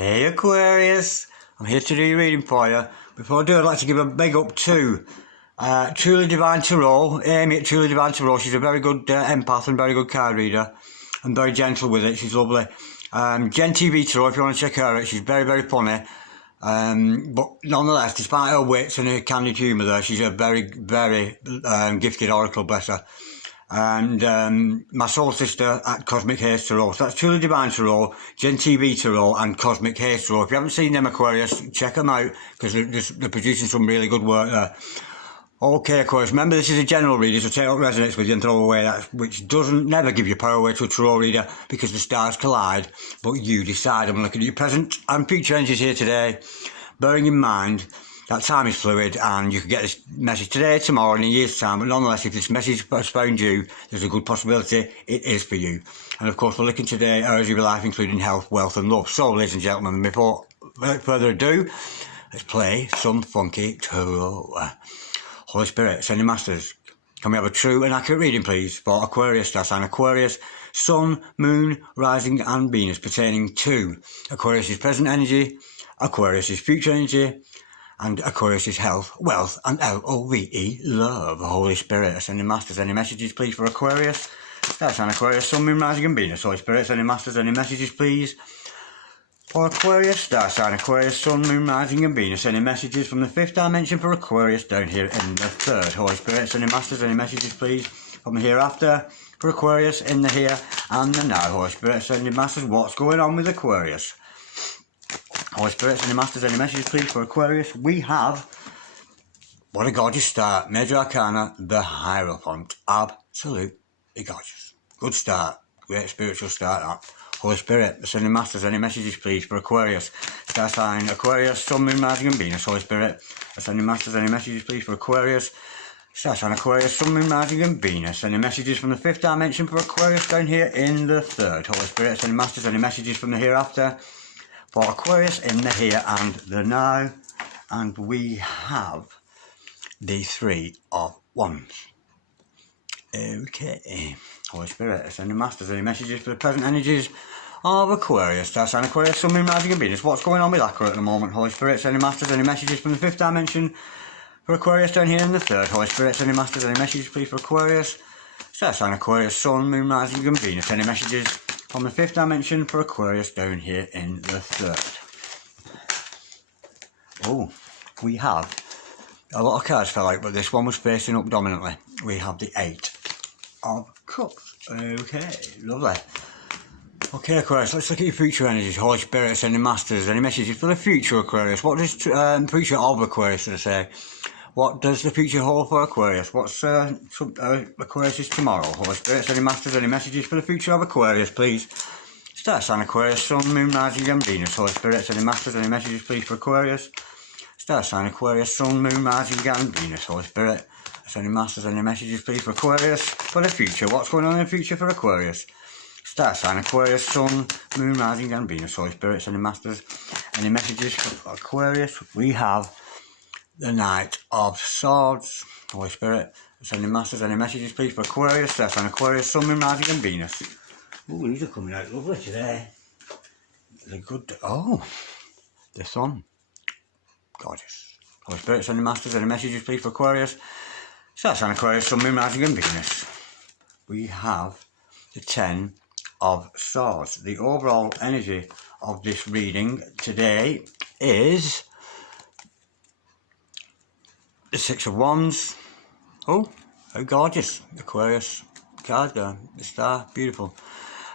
Hey Aquarius, I'm here to do your reading for you. Before I do, I'd like to give a big up to Truly Divine Tarot, Amy at Truly Divine Tarot. She's a very good empath and very good card reader and very gentle with it. She's lovely. Gen TV Tarot, if you want to check her out, she's very, very funny. But nonetheless, despite her wits and her candid humour there, she's a very, very gifted oracle, bless her. And my soul sister at Cosmic Haze Tarot. So that's Truly Divine Tarot, Gen TV Tarot and Cosmic Haze Tarot. If you haven't seen them, Aquarius, check them out because they're producing some really good work there. Okay, Aquarius, remember this is a general reader, so take what resonates with you and throw away that which doesn't never give you power away to a tarot reader because the stars collide, but you decide. I'm looking at your present and future energies here today, bearing in mind that time is fluid and you can get this message today, tomorrow, in a year's time, but nonetheless, if this message has found you, there's a good possibility it is for you. And of course, we're looking today at areas of your life, including health, wealth and love. So, ladies and gentlemen, without further ado, let's play some funky tarot. Holy Spirit, sending masters, can we have a true and accurate reading, please, for Aquarius, star sign Aquarius, Sun, Moon, Rising and Venus, pertaining to Aquarius' present energy, Aquarius' future energy, and Aquarius' health, wealth, and L-O-V-E, love. Holy Spirit, sending masters, any messages, please, for Aquarius, star sign Aquarius, Sun, Moon, Rising and Venus. Holy Spirit, sending masters, any messages, please, for Aquarius, star sign Aquarius, Sun, Moon, Rising and Venus. Any messages from the fifth dimension for Aquarius down here in the third. Holy Spirit, sending masters, any messages please from the hereafter for Aquarius in the here and the now. Holy Spirit, sending masters, what's going on with Aquarius? Holy Spirit, sending masters, any messages please for Aquarius? We have, what a gorgeous start, Major Arcana, the Hierophant. Absolutely gorgeous. Good start, great spiritual start that. Holy Spirit, sending masters, any messages please for Aquarius, star sign Aquarius, Sun, Moon, Rising and Venus. Holy Spirit, sending masters, any messages please for Aquarius, star sign Aquarius, Sun, Moon, Rising and Venus. Any messages from the fifth dimension for Aquarius down here in the third. Holy Spirit, sending masters, any messages from the hereafter for Aquarius in the here and the now. And we have the Three of Wands. Okay. Holy Spirit, sending masters, any messages for the present energies of Aquarius, star sign Aquarius, Sun, Moon, Rising and Venus. What's going on with Aquarius at the moment? Holy Spirit, sending masters, any messages from the fifth dimension for Aquarius down here in the third. Holy Spirit, sending masters, any messages please for Aquarius, star sign Aquarius, Sun, Moon, Rising and Venus. Any messages from the fifth dimension for Aquarius down here in the third. Oh, we have a lot of cards fell out, but this one was facing up dominantly. We have the Eight of Cups. Okay, lovely. Okay, Aquarius, let's look at your future energies. Holy Spirit, sending masters, any messages for the future, Aquarius? What does future of Aquarius, should I say? What does the future hold for Aquarius? What's Aquarius' tomorrow? Holy Spirit, sending masters, any messages for the future of Aquarius, please? Star sign Aquarius, Sun, Moon, Rising and Venus. Holy Spirit, sending masters, any messages please for Aquarius? Star sign Aquarius, Sun, Moon, Rising and Venus. Holy Spirit, sending masters, any messages please for Aquarius for the future? What's going on in the future for Aquarius? Star sign Aquarius, Sun, Moon, Rising and Venus. Holy Spirit, sending masters, any messages for Aquarius? We have the Knight of Swords. Holy Spirit, sending masters, any messages please for Aquarius? Star sign Aquarius, Sun, Moon, Rising and Venus. Oh, these are coming out lovely today. The good, oh, the Sun. Gorgeous. Holy Spirit, sending masters, any messages please for Aquarius? Star sign Aquarius, Sun, Moon, Rising and Venus. We have the Ten of Swords. The overall energy of this reading today is the Six of Wands. Oh, how gorgeous. Aquarius card there. The star, beautiful.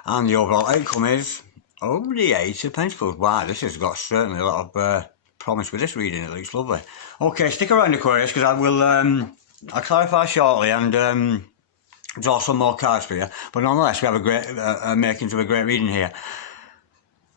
And the overall outcome is, oh, the Eight of Pentacles. Wow, this has got certainly a lot of promise with this reading. It looks lovely. Okay, stick around, Aquarius, because I will I'll clarify shortly and draw some more cards for you. But nonetheless, we have a great makings of a great reading here.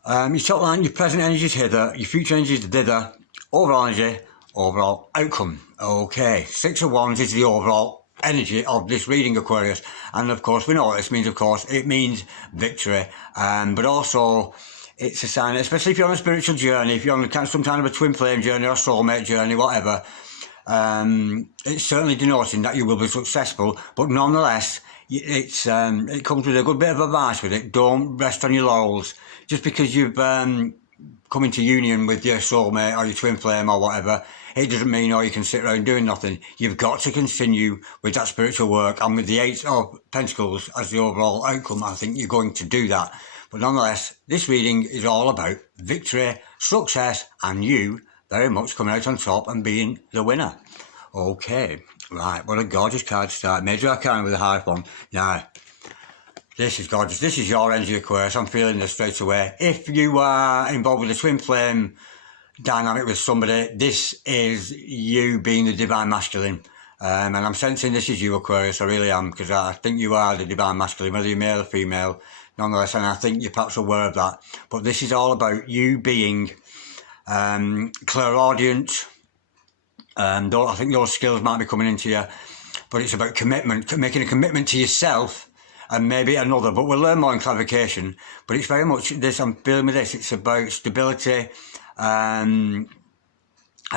Your top line, your present energies hither, your future energies thither, overall energy, overall outcome. Okay, Six of Wands is the overall energy of this reading, Aquarius. And of course, we know what this means, of course. It means victory. But also, it's a sign, especially if you're on a spiritual journey, if you're on some kind of a twin flame journey or soulmate journey, whatever, it's certainly denoting that you will be successful, but nonetheless, it comes with a good bit of advice with it. Don't rest on your laurels. Just because you've come into union with your soulmate or your twin flame or whatever, it doesn't mean you can sit around doing nothing. You've got to continue with that spiritual work, and with the Eight of Pentacles as the overall outcome, I think you're going to do that. But nonetheless, this reading is all about victory, success, and you very much coming out on top and being the winner. Okay, right, what a gorgeous card to start. Major Arcana with a Hierophant. Now, this is gorgeous. This is your energy, Aquarius. I'm feeling this straight away. If you are involved with a twin flame dynamic with somebody, this is you being the divine masculine. And I'm sensing this is you, Aquarius. I really am, because I think you are the divine masculine, whether you're male or female, nonetheless. And I think you're perhaps aware of that. But this is all about you being clairaudient. I think those skills might be coming into you, but it's about commitment, making a commitment to yourself and maybe another. But we'll learn more in clarification. But it's very much this, I'm feeling with this, it's about stability, a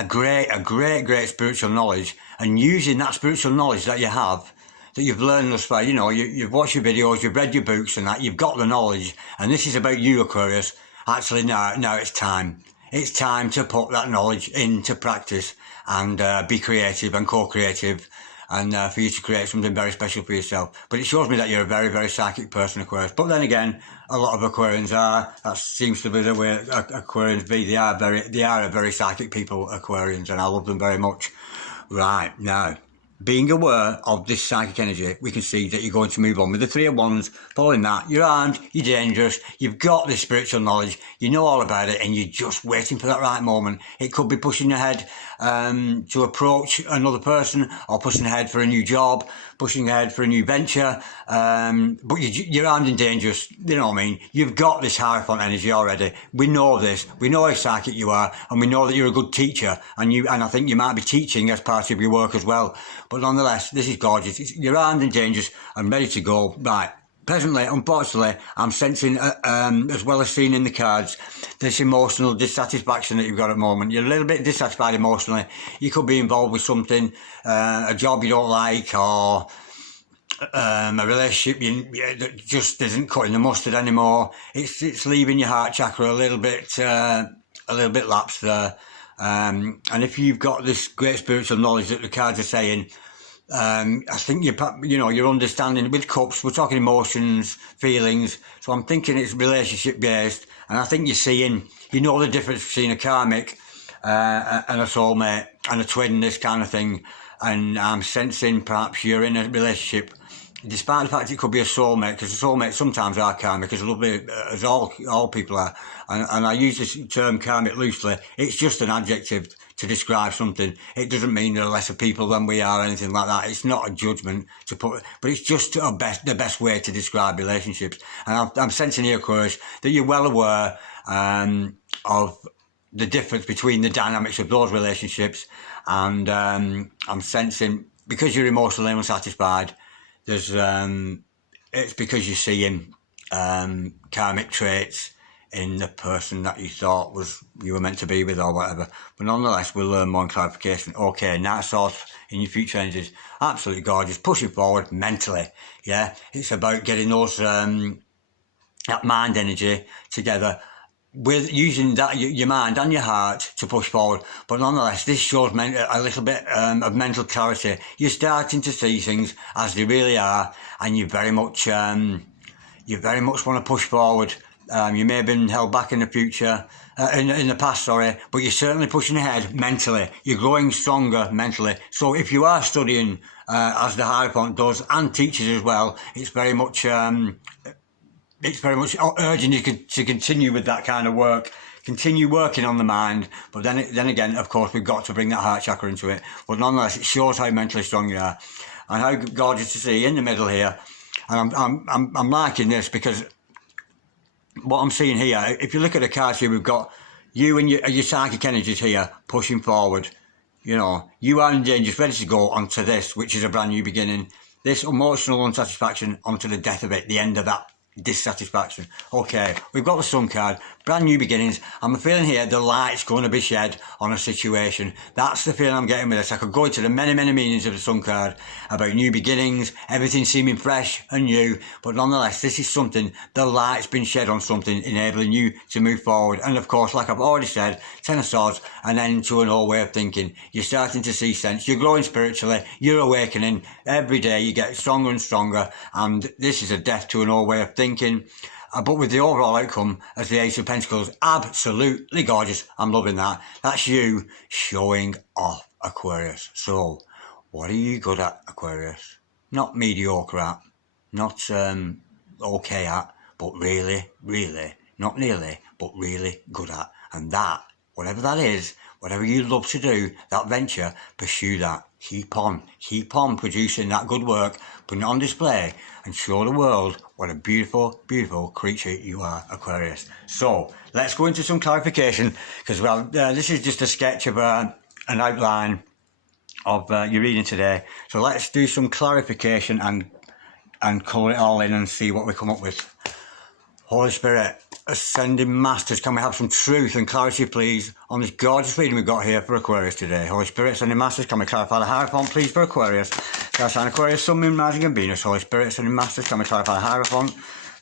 great spiritual knowledge, and using that spiritual knowledge that you have, that you've learned thus far. You know, you've watched your videos, you've read your books and that, you've got the knowledge, and this is about you, Aquarius. Actually, now it's time. It's time to put that knowledge into practice and be creative and co-creative, and for you to create something very special for yourself. But it shows me that you're a very, very psychic person, Aquarius. But then again, a lot of Aquarians are. That seems to be the way Aquarians be. They are a very psychic people, Aquarians, and I love them very much. Right, now, being aware of this psychic energy, we can see that you're going to move on with the Three of Wands. Following that, you're armed, you're dangerous, you've got this spiritual knowledge, you know all about it, and you're just waiting for that right moment. It could be pushing ahead to approach another person, or pushing ahead for a new job, pushing ahead for a new venture, but you're armed and dangerous, you know what I mean? You've got this Hierophant energy already. We know this, we know how psychic you are, and we know that you're a good teacher, and I think you might be teaching as part of your work as well. But nonetheless, this is gorgeous. You're armed and dangerous and ready to go. Right. Presently, unfortunately, I'm sensing, as well as seeing in the cards, this emotional dissatisfaction that you've got at the moment. You're a little bit dissatisfied emotionally. You could be involved with something, a job you don't like, or a relationship that just isn't cutting the mustard anymore. It's leaving your heart chakra a little bit lapsed there. And if you've got this great spiritual knowledge that the cards are saying, I think you're understanding with cups. We're talking emotions, feelings. So I'm thinking it's relationship based, and I think you know the difference between a karmic and a soulmate and a twin, this kind of thing. And I'm sensing perhaps you're in a relationship, despite the fact it could be a soulmate, because a soulmate sometimes are karmic, as lovely as all people are. And I use this term karmic loosely. It's just an adjective to describe something. It doesn't mean there are lesser people than we are or anything like that. It's not a judgment to put, but it's just the best way to describe relationships. And I'm sensing here, Aquarius, that you're well aware of the difference between the dynamics of those relationships. And I'm sensing, because you're emotionally unsatisfied, it's because you're seeing karmic traits in the person that you thought you were meant to be with or whatever. But nonetheless, we'll learn more in clarification. Okay, Knight of Swords in your future energies. Absolutely gorgeous. Pushing forward mentally. Yeah, it's about getting those that mind energy together with using that your mind and your heart to push forward. But nonetheless, this shows a little bit of mental clarity. You're starting to see things as they really are, and you very much want to push forward. You may have been held back in the future, in the past, sorry, but you're certainly pushing ahead mentally. You're growing stronger mentally. So if you are studying, as the Hierophant does, and teaches as well, it's very much urging you to continue with that kind of work. Continue working on the mind, but then again, of course, we've got to bring that heart chakra into it. But nonetheless, it shows how mentally strong you are, and how gorgeous to see in the middle here. And I'm liking this, because what I'm seeing here, if you look at the cards here, we've got you and your psychic energies here pushing forward. You know, you are in danger, ready to go onto this, which is a brand new beginning. This emotional unsatisfaction onto the death of it, the end of that dissatisfaction. Okay, we've got the Sun card, brand new beginnings. I'm feeling here the light's going to be shed on a situation. That's the feeling I'm getting with this. I could go into the many meanings of the Sun card about new beginnings, everything seeming fresh and new, but nonetheless this is something, the light's been shed on something, enabling you to move forward. And of course, like I've already said, Ten of Swords, an end to an old way of thinking. You're starting to see sense, you're growing spiritually, you're awakening. Every day you get stronger and stronger, and this is a death to an old way of thinking. But with the overall outcome as the Ace of Pentacles, absolutely gorgeous. I'm loving that. That's you showing off, Aquarius. So, what are you good at, Aquarius? Not mediocre at, not okay at, but really, not nearly, but really good at. And that, whatever that is, whatever you love to do, that venture, pursue that. Keep on producing that good work, putting it on display, and show the world what a beautiful, beautiful creature you are, Aquarius. So, let's go into some clarification, because this is just a sketch of an outline of your reading today. So let's do some clarification and colour it all in and see what we come up with. Holy Spirit, Ascending Masters, can we have some truth and clarity, please, on this gorgeous reading we've got here for Aquarius today? Holy Spirit, Ascending Masters, can we clarify the Hierophant, please, for Aquarius? Star sign Aquarius, Sun, Moon, Rising and Venus. Holy Spirit, Ascending Masters, can we clarify the Hierophant,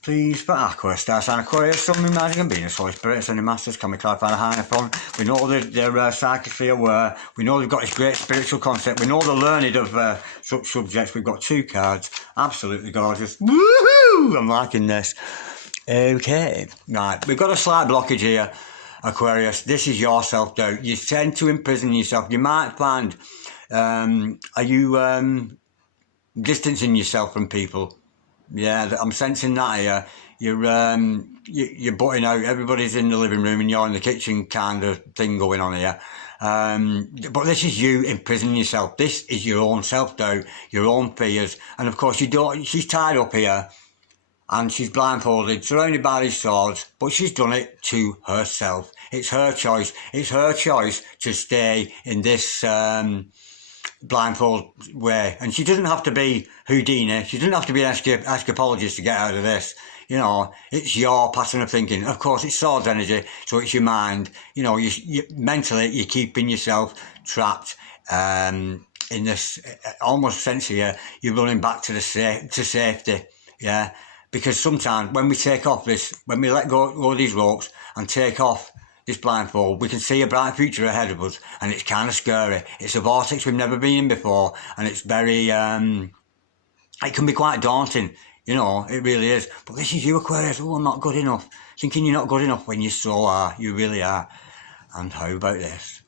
please, for Aquarius? Star sign Aquarius, Sun, Moon, Rising and Venus. Holy Spirit, Ascending Masters, can we clarify the Hierophant? We know that they're psychically aware. We know they've got this great spiritual concept. We know they're learned of such subjects. We've got 2 cards. Absolutely gorgeous. Woohoo! I'm liking this. Okay, right, we've got a slight blockage here, Aquarius. This is your self-doubt. You tend to imprison yourself. You might find, are you distancing yourself from people? Yeah, I'm sensing that here. You're butting out. Everybody's in the living room and you're in the kitchen kind of thing going on here. But this is you imprisoning yourself. This is your own self-doubt, your own fears. And of course, she's tied up here. And she's blindfolded, surrounded by these swords, but she's done it to herself. It's her choice. It's her choice to stay in this blindfold way. And she doesn't have to be Houdini. She doesn't have to be an escapologist to get out of this. You know, it's your pattern of thinking. Of course, it's swords energy, so it's your mind. You know, you mentally, you're keeping yourself trapped in this almost sense here. You're running back to safety, yeah? Because sometimes when we take off this, when we let go of these ropes and take off this blindfold, we can see a bright future ahead of us, and it's kind of scary. It's a vortex we've never been in before, and it's very, it can be quite daunting, you know, it really is. But this is you, Aquarius. Oh, I'm not good enough. Thinking you're not good enough when you so are. You really are. And how about this?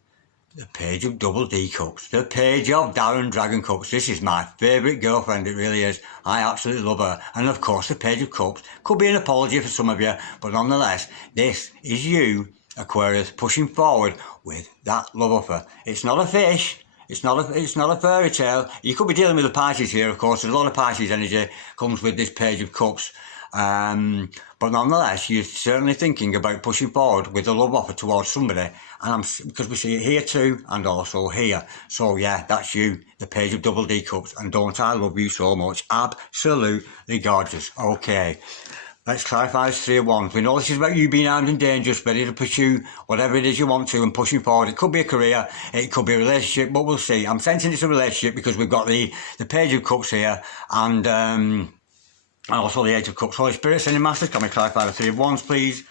The Page of Double D Cups. The Page of Darren Dragon Cups. This is my favourite girlfriend, it really is. I absolutely love her. And of course, the Page of Cups could be an apology for some of you, but nonetheless, this is you, Aquarius, pushing forward with that love offer. It's not a fish. It's not a fairy tale. You could be dealing with the Pisces here, of course. There's a lot of Pisces energy comes with this Page of Cups. But nonetheless, you're certainly thinking about pushing forward with a love offer towards somebody, and because we see it here too, and also here. So yeah, that's you, the Page of Double D Cups, and don't I love you so much? Absolutely gorgeous. Okay, let's clarify this 3 of Wands. We know this is about you being armed and dangerous, ready to pursue whatever it is you want to and pushing forward. It could be a career, it could be a relationship, but we'll see. I'm sensing it's a relationship because we've got the Page of Cups here, and also the Age of Cups. Holy Spirit, Ascending Masters, can we clarify the 3 of Wands, please?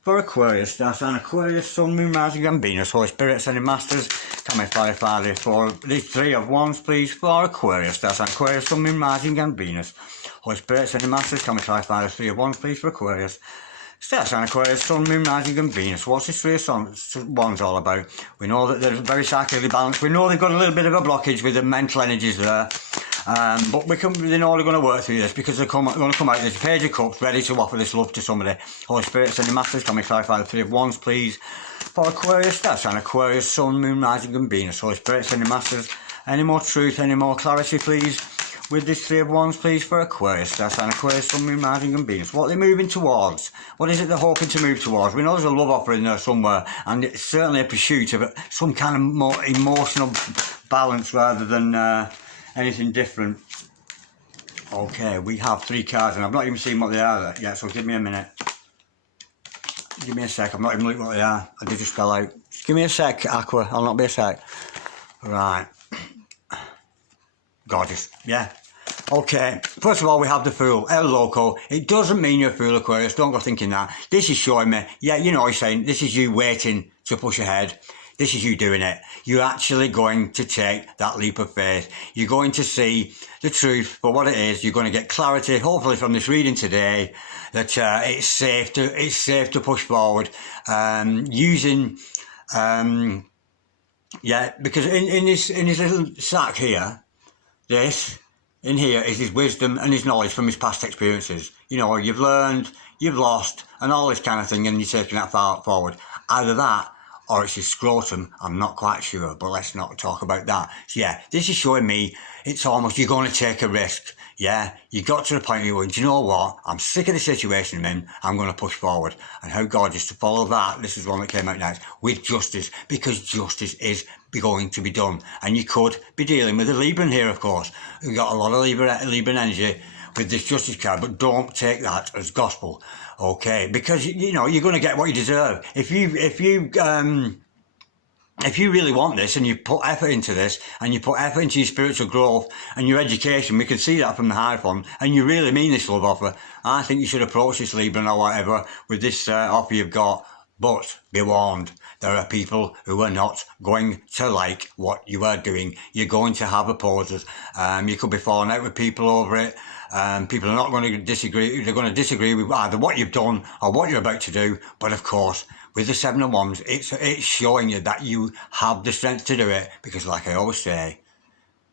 For Aquarius, Star sign Aquarius, Sun, Moon, Rising and Venus. Holy Spirit, Ascending Masters, can we clarify the 3 of Wands, please? For Aquarius, Star sign Aquarius, Sun, Moon, Rising and Venus. Holy Spirit, Ascending Masters, can we clarify the 3 of Wands, please? For Aquarius, Star sign Aquarius, Sun, Moon, Rising and Venus. What's this 3 of Wands all about? We know that they're very psychically balanced. We know they've got a little bit of a blockage with the mental energies there. But they know they're going to work through this because they're going to come out with this Page of Cups ready to offer this love to somebody. Holy Spirit, Ascending Masters, can we clarify the 3 of Wands, please? For Aquarius, that's an Aquarius, Sun, Moon, Rising and Venus. Holy Spirit, Ascending Masters, any more truth, any more clarity, please? With this 3 of Wands, please, for Aquarius. That's an Aquarius, Sun, Moon, Rising and Venus. What are they moving towards? What is it they're hoping to move towards? We know there's a love offer in there somewhere, and it's certainly a pursuit of some kind of more emotional balance rather than anything different. Okay, we have 3 cards and I've not even seen what they are yet, so give me a minute. Give me a sec, I've not even looked what they are. I did just fell out. Just give me a sec, Aqua, I'll not be a sec. Right. Gorgeous, yeah. Okay, first of all we have the Fool, El Loco. It doesn't mean you're a fool, Aquarius, don't go thinking that. This is showing me, yeah, you know what I'm saying, this is you waiting to push ahead. This is you doing it. You're actually going to take that leap of faith. You're going to see the truth for what it is. You're going to get clarity, hopefully from this reading today, that it's safe to push forward. Using, yeah, because in this little sack here, in here is his wisdom and his knowledge from his past experiences. You know, you've learned, you've lost, and all this kind of thing, and you're taking that far forward. Either that, or it's his scrotum, I'm not quite sure, but let's not talk about that. So yeah, this is showing me, it's almost, you're going to take a risk. Yeah, you got to the point where you're going, do you know what? I'm sick of the situation I'm in, I'm going to push forward. And how gorgeous to follow that, this is one that came out next, with justice, because justice is going to be done. And you could be dealing with a Libran here, of course. We've got a lot of Libran energy with this justice card, but don't take that as gospel, okay? Because, you know, you're going to get what you deserve. If you really want this and you put effort into this and you put effort into your spiritual growth and your education, we can see that from the Hierophant, and you really mean this love offer, I think you should approach this Libran or whatever with this offer you've got. But be warned, there are people who are not going to like what you are doing. You're going to have opposers. You could be falling out with people over it. People are not going to disagree. They're going to disagree with either what you've done or what you're about to do. But of course, with the 7 of Wands, it's showing you that you have the strength to do it. Because like I always say,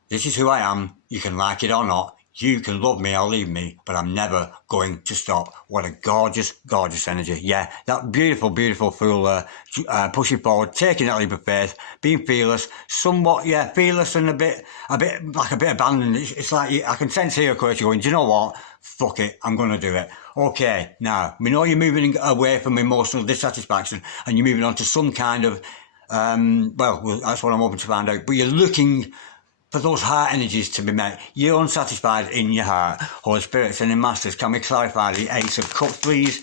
this is who I am. You can like it or not. You can love me or leave me, but I'm never going to stop. What a gorgeous, gorgeous energy. Yeah, that beautiful, beautiful Fool pushing forward, taking that leap of faith, being fearless, somewhat, yeah, fearless and a bit abandoned. It's like, I can sense here, Aquarius, you're going, do you know what? Fuck it, I'm going to do it. Okay, now, we know you're moving away from emotional dissatisfaction and you're moving on to some kind of, well, that's what I'm hoping to find out, but you're looking for those heart energies to be met. You're unsatisfied in your heart. Holy Spirit, sending masters, can we clarify the Ace of Cups, please?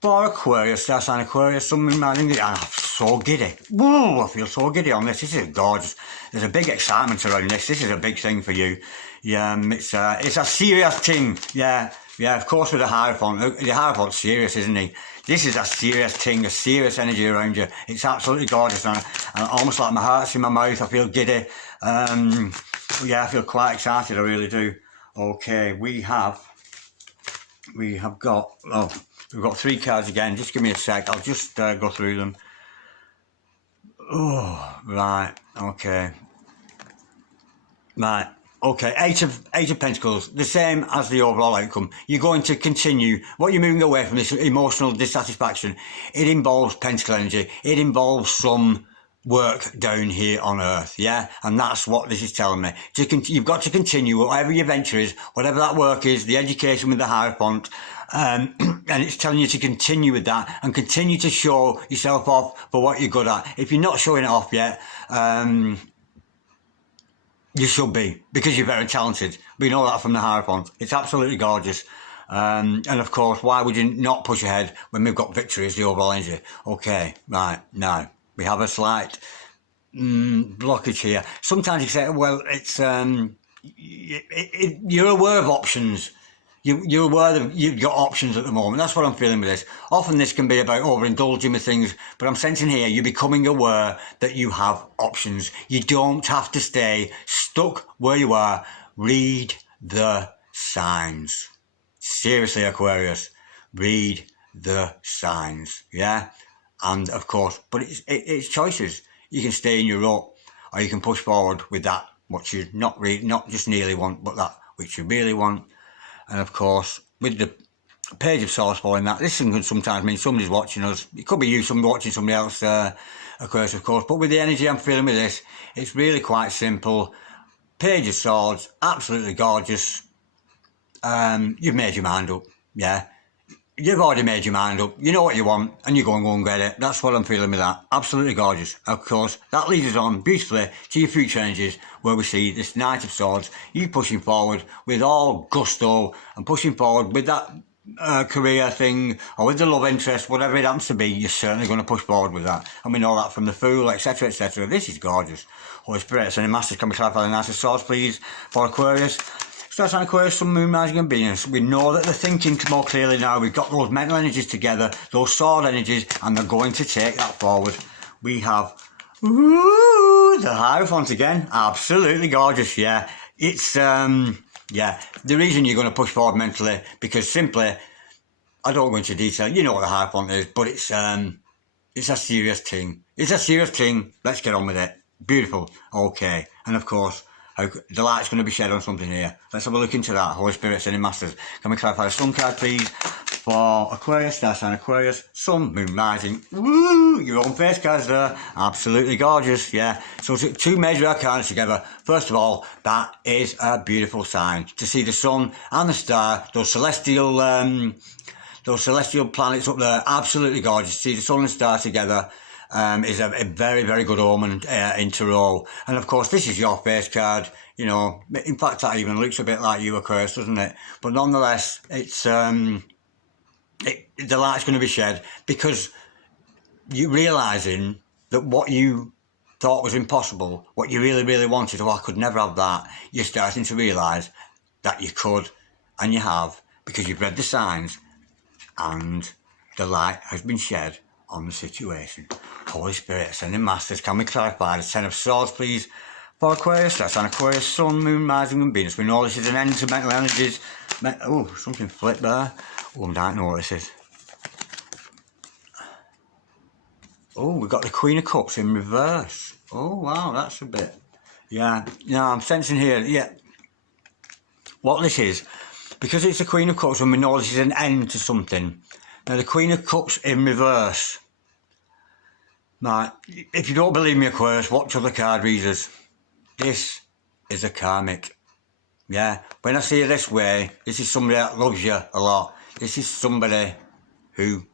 For Aquarius, star sign Aquarius, something reminding me, I'm so giddy. Whoa, I feel so giddy on this. This is gorgeous. There's a big excitement around this. This is a big thing for you. Yeah, it's a serious thing. Yeah, of course with the Hierophant. The Hierophant's serious, isn't he? This is a serious thing, a serious energy around you. It's absolutely gorgeous, and almost like my heart's in my mouth. I feel giddy. Yeah, I feel quite excited, I really do. Okay, we have got, oh, we've got 3 cards again. Just give me a sec, I'll just go through them. Oh, right, okay. Right, okay, Eight of Pentacles, the same as the overall outcome. You're going to continue, what you're moving away from this emotional dissatisfaction, it involves pentacle energy, it involves some work down here on earth, yeah, and that's what this is telling me. You've got to continue whatever your venture is, whatever that work is, the education with the Hierophant, and it's telling you to continue with that and continue to show yourself off for what you're good at. If you're not showing it off yet, you should be, because you're very talented. We know that from the Hierophant. It's absolutely gorgeous. And of course, why would you not push ahead when we've got victory as the overall energy? Okay, right, now we have a slight blockage here. Sometimes you say, well, it's you're aware of options. You're aware that you've got options at the moment. That's what I'm feeling with this. Often this can be about overindulging with things, but I'm sensing here you're becoming aware that you have options. You don't have to stay stuck where you are. Read the signs. Seriously, Aquarius, read the signs, yeah? And of course, but it's choices. You can stay in your rut, or you can push forward with that, what you not just nearly want, but that which you really want. And of course, with the Page of Swords following that, this can sometimes mean somebody's watching us. It could be you, watching somebody else, Aquarius, of course. But with the energy I'm feeling with this, it's really quite simple. Page of Swords, absolutely gorgeous. You've made your mind up, yeah. you've already made your mind up. You know what you want, and you go and get it. That's what I'm feeling with that. Absolutely gorgeous. Of course, that leads us on beautifully to your future energies, where we see this Knight of Swords. You pushing forward with all gusto and pushing forward with that career thing or with the love interest, whatever it happens to be. You're certainly going to push forward with that, and we know that from the Fool, etc., etc. This is gorgeous. Holy Spirit, Sending Masters, can we clarify the Knight of Swords, please, for Aquarius? Stars on Aquarius, Sun, Moon, Rising and Venus. We know that they're thinking more clearly now. We've got those mental energies together, those sword energies, and they're going to take that forward. We have the Hierophant again. Absolutely gorgeous, yeah. It's, yeah, the reason you're going to push forward mentally, because simply, I don't go into detail, you know what the Hierophant is, but it's a serious thing. It's a serious thing. Let's get on with it. Beautiful. Okay. And of course, the light's going to be shed on something here. Let's have a look into that. Holy Spirit, Sending Masters. Can we clarify the Sun card, please? For Aquarius, star sign Aquarius, Sun, Moon, Rising. Woo! Your own face cards there. Absolutely gorgeous, yeah. So two major arcana together. First of all, that is a beautiful sign. To see the Sun and the star, those celestial planets up there, absolutely gorgeous. To see the Sun and star together is a very, very good omen into row. And of course, this is your face card, you know. In fact, that even looks a bit like you, Aquarius, doesn't it? But nonetheless, it's the light's going to be shed because you're realising that what you thought was impossible, what you really, really wanted, oh, I could never have that, you're starting to realise that you could, and you have, because you've read the signs, and the light has been shed on the situation. Holy Spirit, Sending Masters, can we clarify the Ten of Swords, please, for Aquarius? That's an Aquarius, Sun, Moon, Rising and Venus. We know this is an end to mental energies. Oh, something flipped there. Oh, I don't know what this is. Oh, we've got the Queen of Cups in reverse. Oh, wow, that's a bit... Yeah, no, I'm sensing here, yeah. What this is, because it's the Queen of Cups and we know this is an end to something. Now, the Queen of Cups in reverse. Now, if you don't believe me, Aquarius, watch other card readers. This is a karmic. Yeah, when I see it this way, this is somebody that loves you a lot. This is somebody who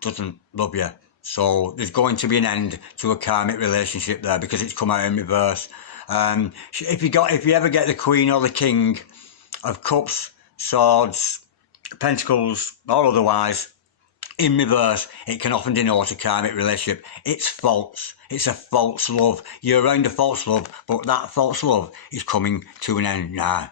doesn't love you. So there's going to be an end to a karmic relationship there because it's come out in reverse. If you ever get the Queen or the King of Cups, Swords, Pentacles, or otherwise, in reverse, it can often denote a karmic relationship. It's false. It's a false love. You're around a false love, but that false love is coming to an end now.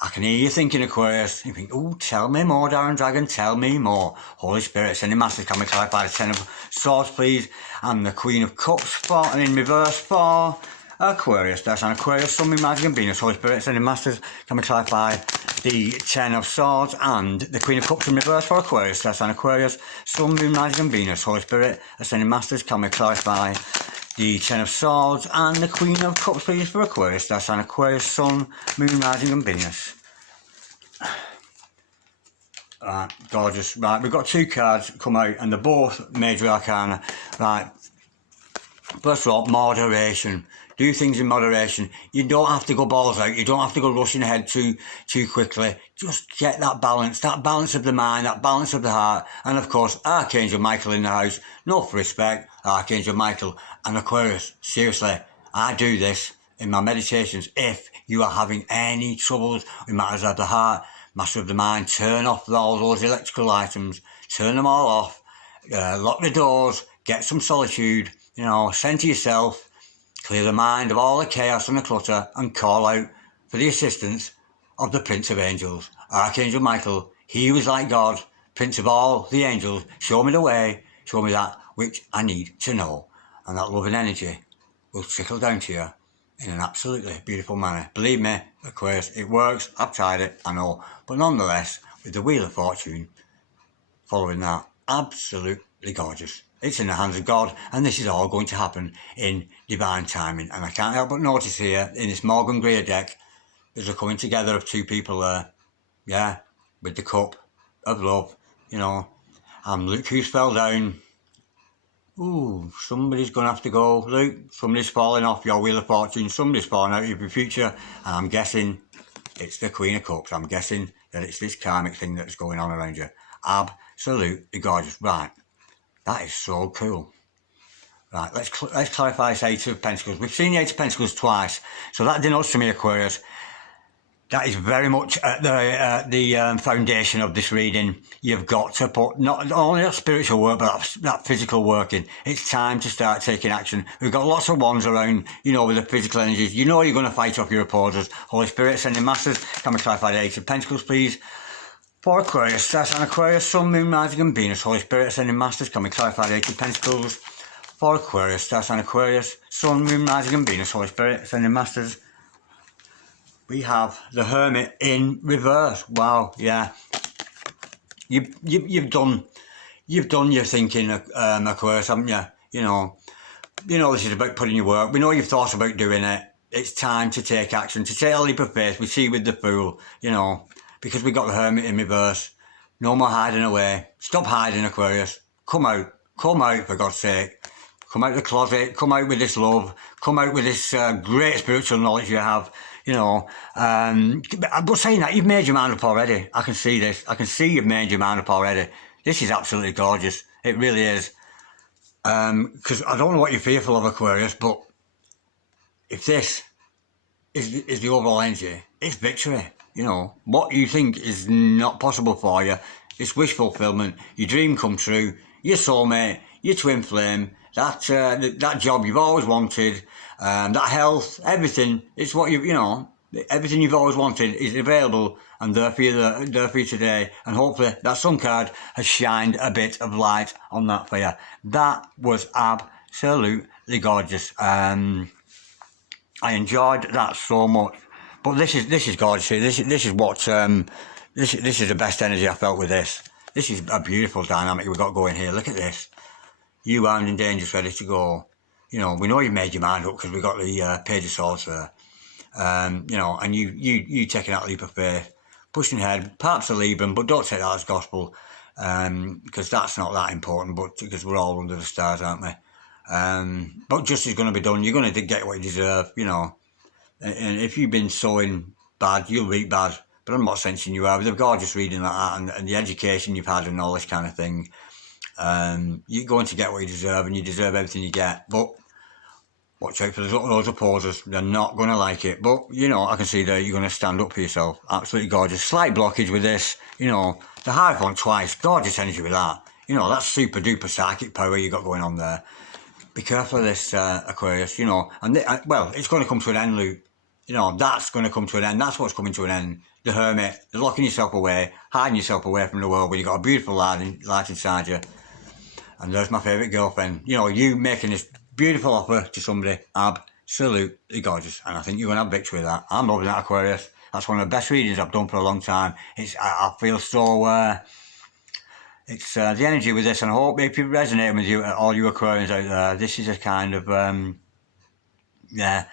I can hear you thinking, Aquarius. You think, oh, tell me more, Darren Dragon, tell me more. Holy Spirit, Sending Masters, can we clarify the Ten of Swords, please? And the Queen of Cups for, and in reverse for Aquarius. That's an Aquarius, Sun, Moon, Rising and Venus. Holy Spirit, Sending Masters, can we clarify the Ten of Swords and the Queen of Cups in reverse for Aquarius? That's an Aquarius, Sun, Moon, Rising and Venus. Holy Spirit, Ascending Masters, can we clarify the Ten of Swords and the Queen of Cups, please, for Aquarius? That's an Aquarius, Sun, Moon, Rising and Venus. Right, gorgeous. Right, we've got two cards come out and they're both major arcana. Right, first of all, moderation. Do things in moderation. You don't have to go balls out. You don't have to go rushing ahead too quickly. Just get that balance of the mind, that balance of the heart. And of course, Archangel Michael in the house. Enough respect, Archangel Michael. And Aquarius, seriously, I do this in my meditations. If you are having any troubles with matters of the heart, matter of the mind, turn off all those electrical items. Turn them all off. Lock the doors. Get some solitude. You know, centre yourself. Clear the mind of all the chaos and the clutter and call out for the assistance of the Prince of Angels, Archangel Michael. He was like God, Prince of all the angels. Show me the way, show me that which I need to know. And that loving energy will trickle down to you in an absolutely beautiful manner. Believe me, Aquarius, it works. I've tried it, I know. But nonetheless, with the Wheel of Fortune following that, absolutely gorgeous. It's in the hands of God, and this is all going to happen in divine timing. And I can't help but notice here, in this Morgan Greer deck, there's a coming together of two people there. Yeah, with the cup of love, you know. And look who's fell down. Ooh, somebody's going to have to go. Luke, somebody's falling off your Wheel of Fortune. Somebody's falling out of your future. And I'm guessing it's the Queen of Cups. I'm guessing that it's this karmic thing that's going on around you. Absolutely gorgeous. Right, that is so cool. Right, let's clarify this Eight of Pentacles. We've seen the Eight of Pentacles twice, so that denotes to me, Aquarius, that is very much at the foundation of this reading. You've got to put not only that spiritual work, but that physical work in. It's time to start taking action. We've got lots of wands around, you know, with the physical energies. You know you're going to fight off your opposers. Holy Spirit, sending masters. Can we clarify the Eight of Pentacles, please? For Aquarius, that's an Aquarius, Sun, Moon, Rising and Venus. Holy Spirit, sending masters. Can we clarify the Eight of Pentacles? For Aquarius, that's an Aquarius, Sun, Moon, Rising and Venus. Holy Spirit, sending masters. We have the Hermit in reverse. Wow, yeah. You've done your thinking, Aquarius, haven't you? You know this is about putting your work. We know you've thought about doing it. It's time to take action, to take a leap of faith. We see with the Fool, you know, because we got the Hermit in reverse. No more hiding away. Stop hiding, Aquarius. Come out for God's sake. Come out of the closet. Come out with this love. Come out with this great spiritual knowledge you have. You know, but saying that, you've made your mind up already. I can see this. I can see you've made your mind up already. This is absolutely gorgeous. It really is. Because I don't know what you're fearful of, Aquarius, but if this is the overall energy, it's victory. You know, what you think is not possible for you, it's wish fulfillment, your dream come true, your soulmate, your twin flame, that job you've always wanted, that health, everything. It's what you know. Everything you've always wanted is available and there for you today. And hopefully that sun card has shined a bit of light on that for you. That was absolutely gorgeous. I enjoyed that so much. But this is gorgeous. This is what this is the best energy I felt with this. This is a beautiful dynamic we've got going here. Look at this. You armed and dangerous, ready to go. You know, we know you've made your mind up because we've got the Page of Swords there. You know, and you taking that leap of faith, pushing ahead, perhaps a Libran, but don't take that as gospel, because that's not that important, but because we're all under the stars, aren't we? But justice is going to be done. You're going to get what you deserve, you know. And if you've been sowing bad, you'll reap bad. But I'm not censoring you out. With a gorgeous reading like that and the education you've had and all this kind of thing, you're going to get what you deserve, and you deserve everything you get. But watch out for those opposers. They're not going to like it. But, you know, I can see that you're going to stand up for yourself. Absolutely gorgeous. Slight blockage with this. You know, the Hierophant twice. Gorgeous energy with that. You know, that's super duper psychic power you got going on there. Be careful of this, Aquarius, you know. And, well, it's going to come to an end, Luke. You know, that's going to come to an end. That's what's coming to an end. The Hermit. You're locking yourself away. Hiding yourself away from the world where you've got a beautiful light inside you. And there's my favourite girlfriend. You know, you making this beautiful offer to somebody, absolutely gorgeous, and I think you're going to have victory with that. I'm loving that, Aquarius. That's one of the best readings I've done for a long time. I feel so, it's the energy with this, and I hope if you resonate with you, all you Aquarians out there, this is a kind of, yeah,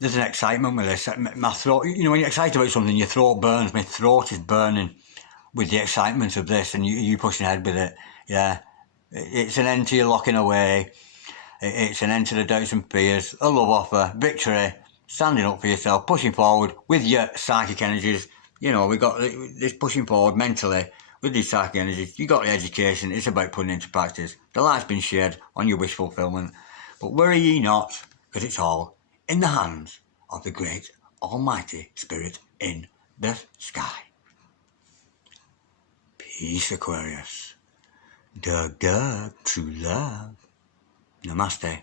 there's an excitement with this. My throat, you know, when you're excited about something, your throat burns. My throat is burning with the excitement of this, and you pushing ahead with it, yeah. It's an end to your locking away. It's an end to the doubts and fears, a love offer, victory, standing up for yourself, pushing forward with your psychic energies. You know, we got this pushing forward mentally with these psychic energies. You got the education, it's about putting it into practice. The light's been shed on your wish fulfillment. But worry ye not, because it's all in the hands of the great almighty spirit in the sky. Peace, Aquarius. Doug, true love. Namaste.